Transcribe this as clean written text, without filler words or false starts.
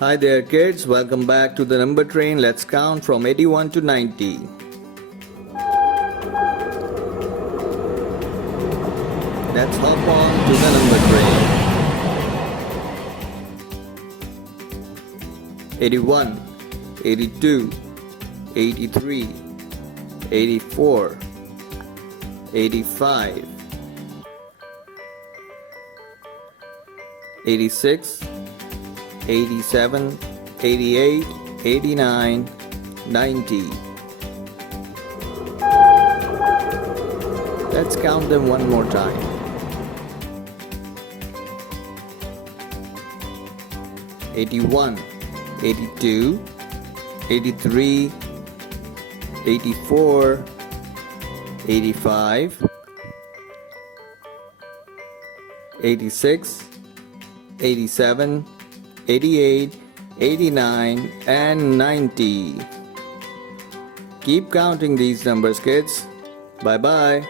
Hi there kids, welcome back to the number train. Let's count from 81 to 90. Let's hop on to the number train. 81, 82, 83, 84, 85, 86, 87, 88, 89, 90. Let's count them one more time. 81, 82, 83, 84, 85, 86, 87, 88, 89 and 90. Keep counting these numbers, kids. Bye bye.